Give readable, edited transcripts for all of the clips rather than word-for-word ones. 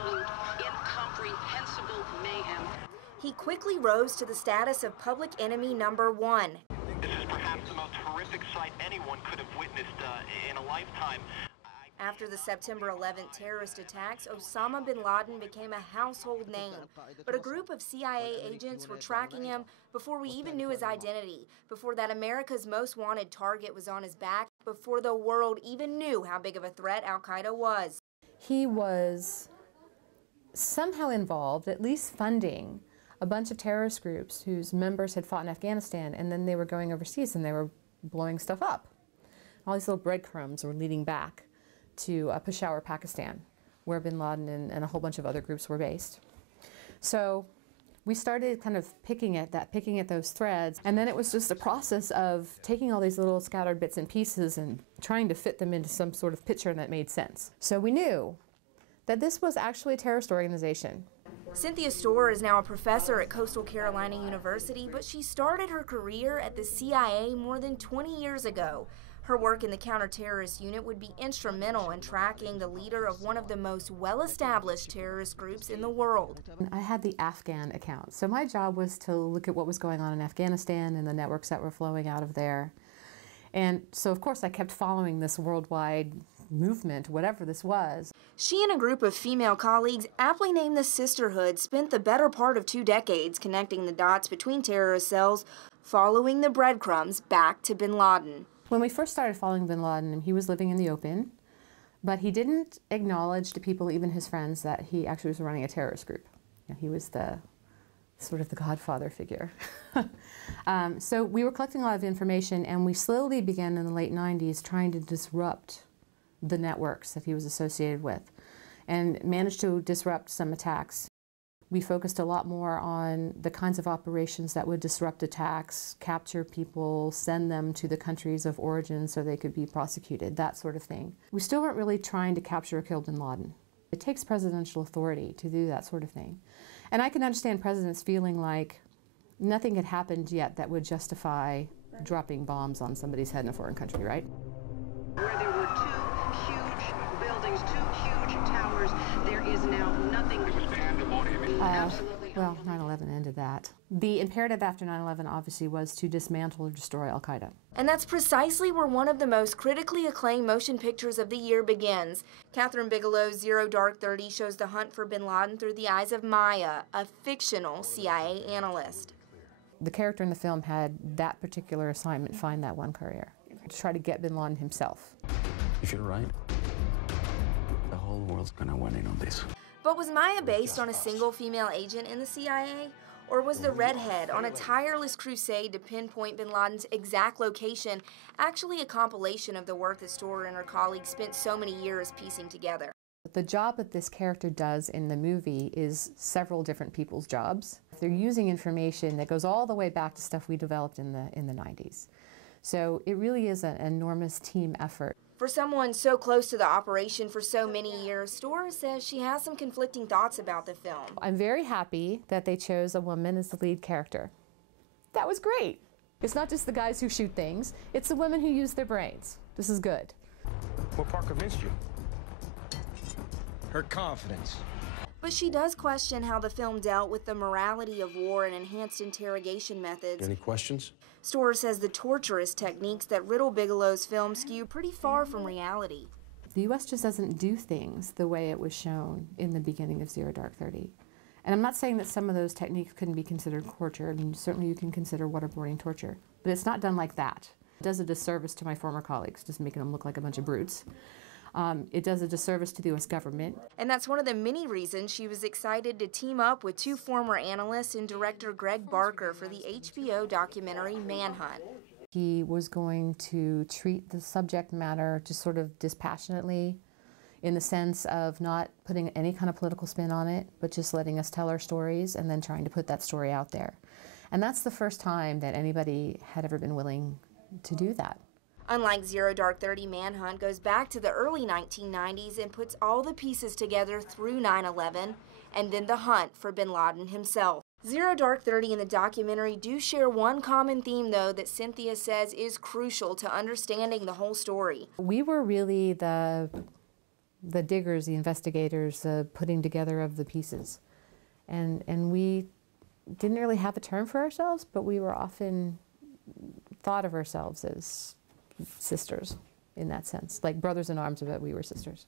absolute, incomprehensible mayhem. He quickly rose to the status of public enemy number one. This is perhaps the most horrific sight anyone could have witnessed in a lifetime. After the September 11th terrorist attacks, Osama bin Laden became a household name. But a group of CIA agents were tracking him before we even knew his identity, before that America's most wanted target was on his back, before the world even knew how big of a threat al-Qaeda was. He was somehow involved, at least funding, a bunch of terrorist groups whose members had fought in Afghanistan, and then they were going overseas and they were blowing stuff up. All these little breadcrumbs were leading back to Peshawar, Pakistan, where bin Laden and a whole bunch of other groups were based. So we started kind of picking at those threads, and then it was just a process of taking all these little scattered bits and pieces and trying to fit them into some sort of picture that made sense. So we knew that this was actually a terrorist organization. Cynthia Storer is now a professor at Coastal Carolina University, but she started her career at the CIA more than 20 years ago. Her work in the counterterrorist unit would be instrumental in tracking the leader of one of the most well-established terrorist groups in the world. I had the Afghan account, so my job was to look at what was going on in Afghanistan and the networks that were flowing out of there. And so, of course, I kept following this worldwide movement, whatever this was. She and a group of female colleagues, aptly named the Sisterhood, spent the better part of 2 decades connecting the dots between terrorist cells, following the breadcrumbs back to bin Laden. When we first started following bin Laden, he was living in the open, but he didn't acknowledge to people, even his friends, that he actually was running a terrorist group. You know, he was the sort of the godfather figure. So we were collecting a lot of information, and we slowly began in the late 90s trying to disrupt the networks that he was associated with, and managed to disrupt some attacks. We focused a lot more on the kinds of operations that would disrupt attacks, capture people, send them to the countries of origin so they could be prosecuted, that sort of thing. We still weren't really trying to capture or kill bin Laden. It takes presidential authority to do that sort of thing. And I can understand presidents feeling like nothing had happened yet that would justify dropping bombs on somebody's head in a foreign country, right? Where there were 2 huge buildings, 2 huge towers, there is now nothing. Well, 9/11 ended that. The imperative after 9/11 obviously was to dismantle or destroy al-Qaeda. And that's precisely where one of the most critically acclaimed motion pictures of the year begins. Kathryn Bigelow's Zero Dark 30 shows the hunt for bin Laden through the eyes of Maya, a fictional CIA analyst. The character in the film had that particular assignment, find that one courier, to try to get bin Laden himself. If you're right, the whole world's gonna win in on this. But was Maya based on a single female agent in the CIA? Or was the redhead on a tireless crusade to pinpoint bin Laden's exact location actually a compilation of the work that Storer and her colleagues spent so many years piecing together? The job that this character does in the movie is several different people's jobs. They're using information that goes all the way back to stuff we developed in the 90s. So it really is an enormous team effort. For someone so close to the operation for so many years, Storer says she has some conflicting thoughts about the film. I'm very happy that they chose a woman as the lead character. That was great. It's not just the guys who shoot things, it's the women who use their brains. This is good. What part convinced you? Her confidence. But she does question how the film dealt with the morality of war and enhanced interrogation methods. Any questions? Storer says the torturous techniques that riddle Bigelow's film skew pretty far from reality. The U.S. just doesn't do things the way it was shown in the beginning of Zero Dark 30. And I'm not saying that some of those techniques couldn't be considered torture. I mean, certainly you can consider waterboarding torture. But it's not done like that. It does a disservice to my former colleagues, just making them look like a bunch of brutes. It does a disservice to the U.S. government. And that's one of the many reasons she was excited to team up with 2 former analysts and director Greg Barker for the HBO documentary Manhunt. He was going to treat the subject matter just sort of dispassionately, in the sense of not putting any kind of political spin on it, but just letting us tell our stories and then trying to put that story out there. And that's the first time that anybody had ever been willing to do that. Unlike Zero Dark 30, Manhunt goes back to the early 1990s and puts all the pieces together through 9/11 and then the hunt for bin Laden himself. Zero Dark 30 and the documentary do share one common theme, though, that Cynthia says is crucial to understanding the whole story. We were really the the diggers, the investigators, the putting together of the pieces. And we didn't really have a term for ourselves, but we were often thought of ourselves as sisters in that sense. Like brothers in arms, but we were sisters.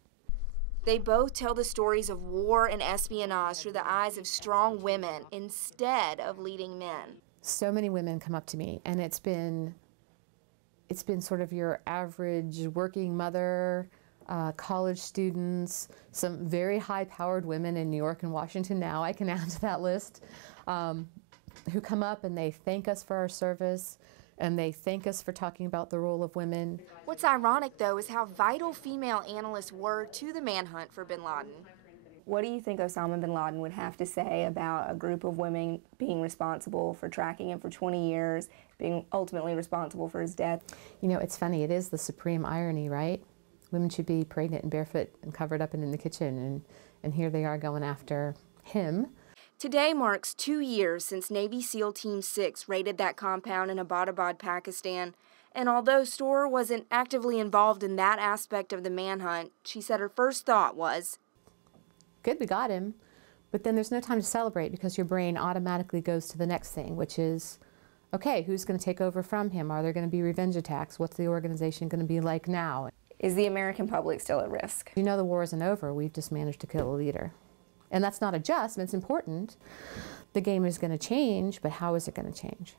They both tell the stories of war and espionage through the eyes of strong women instead of leading men. So many women come up to me, and it's been sort of your average working mother, college students, some very high-powered women in New York and Washington now, I can add to that list, who come up and they thank us for our service, and they thank us for talking about the role of women. What's ironic, though, is how vital female analysts were to the manhunt for bin Laden. What do you think Osama bin Laden would have to say about a group of women being responsible for tracking him for 20 years, being ultimately responsible for his death? You know, it's funny, it is the supreme irony, right? Women should be pregnant and barefoot and covered up and in the kitchen, and here they are going after him. Today marks 2 years since Navy SEAL Team 6 raided that compound in Abbottabad, Pakistan. And although Storer wasn't actively involved in that aspect of the manhunt, she said her first thought was, good, we got him, but then there's no time to celebrate because your brain automatically goes to the next thing, which is, okay, who's going to take over from him? Are there going to be revenge attacks? What's the organization going to be like now? is the American public still at risk? You know the war isn't over. We've just managed to kill a leader. And that's not a just, it's important. The game is going to change, but how is it going to change?